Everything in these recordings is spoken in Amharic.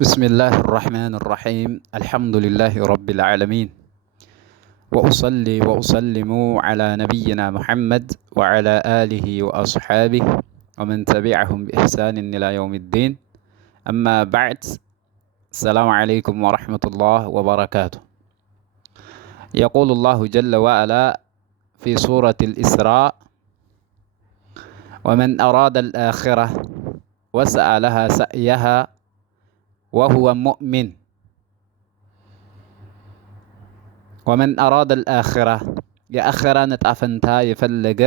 بسم الله الرحمن الرحيم. الحمد لله رب العالمين، وأصلي وأسلم على نبينا محمد وعلى آله وأصحابه ومن تبعهم بإحسان إلى يوم الدين. أما بعد، السلام عليكم ورحمة الله وبركاته. يقول الله جل وعلا في سورة الإسراء: ومن أراد الآخرة وسعى لها سعيها وهو مؤمن ومن أراد الآخرة የአኸራ ነጣፈንታ የፈለገ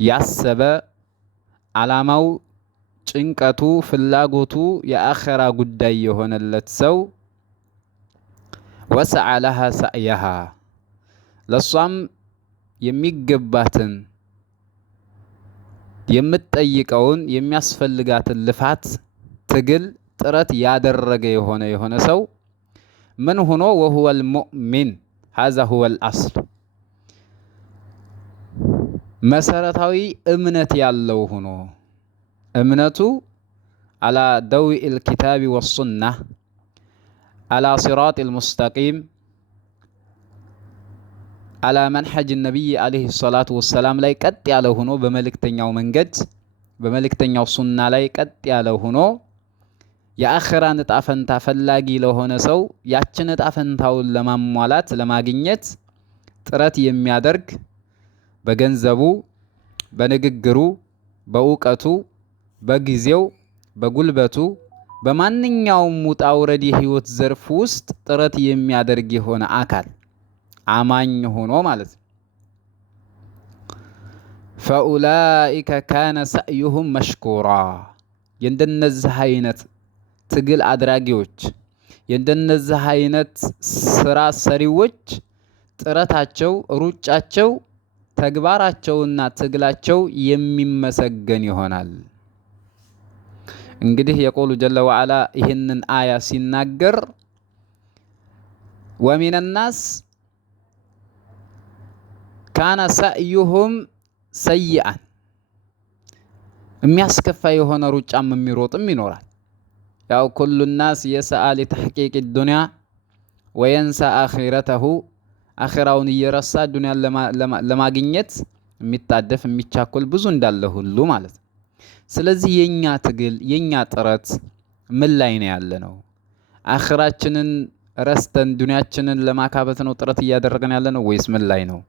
ያሰበ ዓላማው ጭንቀቱ ፍላጎቱ የአኸራ ጉዳይ የሆነለት ሰው ወሰዐ ለሃ ሰዕየሃ ለሷም የሚገባትን የምትጠይቀውን የሚያስፈልጋትን ልፋት ትግል ጥረት ያደረገ የሆነ ሰው ምን ሆኖ وهو المؤمن هذا هو الأصل መሰረታዊ እምነት ያለው ሆኖ እምነቱ على ضوء الكتاب والسنة على صراط المستقيم على منهج النبي عليه الصلاة والسلام ላይ ቀጥ ያለው ሆኖ በመልእክተኛው መንገድ በመልእክተኛው ሱና ላይ ቀጥ ያለው ሆኖ የአኸራ ነጣፈንታ ፈላጊ ለሆነ ሰው ያችን ነጣፈንታውን ለማሟላት ለማግኘት ጥረት የሚያደርግ በገንዘቡ በንግግሩ በእውቀቱ በጊዜው በጉልበቱ በማንኛውም ውጣ ውረድ የህይወት ዘርፍ ውስጥ ጥረት የሚያደርግ የሆነ አካል አማኝ ሆኖ ማለት ነው። فأولئك كان سعيهم مشكورا የእንደነዚህ አይነት ትግል አድራጊዎች የእንደነዚህ አይነት ስራ ሰሪዎች ጥረታቸው ሩጫቸው ተግባራቸውና ትግላቸው የሚመሰገን ይሆናል። እንግዲህ የቆሉ ጀለ ወዐላ ይህንን አያ ሲናገር ومن الناس كان سعيهم سيئا የሚያስከፋ የሆነ ሩጫም የሚሮጥም ይኖራል። ያው كل الناس يسعى لتحقيق الدنيا وينسى آخرته አኺራውን እየረሳ ዱንያን ለማግኘት የሚጣደፍ የሚቻኮል ብዙ እንዳለ ሁሉ ማለት ነው። ስለዚህ የኛ ትግል የኛ ጥረት ምን ላይ ነው ያለነው? አኺራችንን ረስተን ዱንያችንን ለማካበት ነው ጥረት እያደረግን ያለነው ወይስ ምን ላይ ነው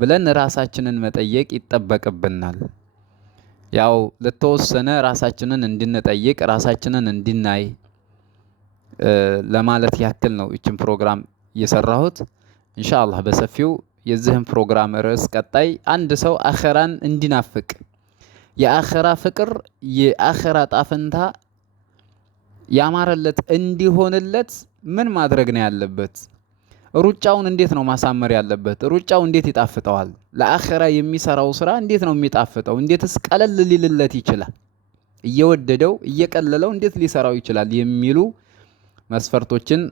ብለን ራሳችንን መጠየቅ ይጠበቅብናል። ያው ለተወሰነ ራሳችንን እንድንጠይቅ ራሳችንን እንድናይ ለማለት ያክል ነው እቺን ፕሮግራም የሰራሁት። ኢንሻአላህ በሰፊው የዚህን ፕሮግራም ርዕስ ቀጣይ አንድ ሰው አኺራን እንዲናፍቅ የአኺራ ፍቅር የአኺራ ጣፈንታ ያማረለት እንዲሆንለት ምን ማድረግ ነው ያለበት? ሩጫውን እንዴት ነው ማሳመር ያለበት? ሩጫው እንዴት ይጣፍጠዋል? ለአኺራ የሚሰራው ስራ እንዴት ነው የሚጣፍጠው? እንዴትስ ቀለል ሊልለት ይችላል? እየወደደው እየቀለለው እንዴት ሊሰራው ይችላል? የሚሉ መስፈርቶችን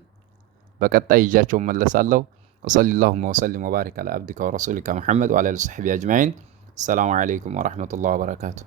በቀጣይ ይጃቸው መለሳለሁ። وصلى اللهم وسلم وبارك على عبدك ورسولك محمد وعلى اله وصحبه اجمعين. السلام عليكم ورحمة الله وبركاته.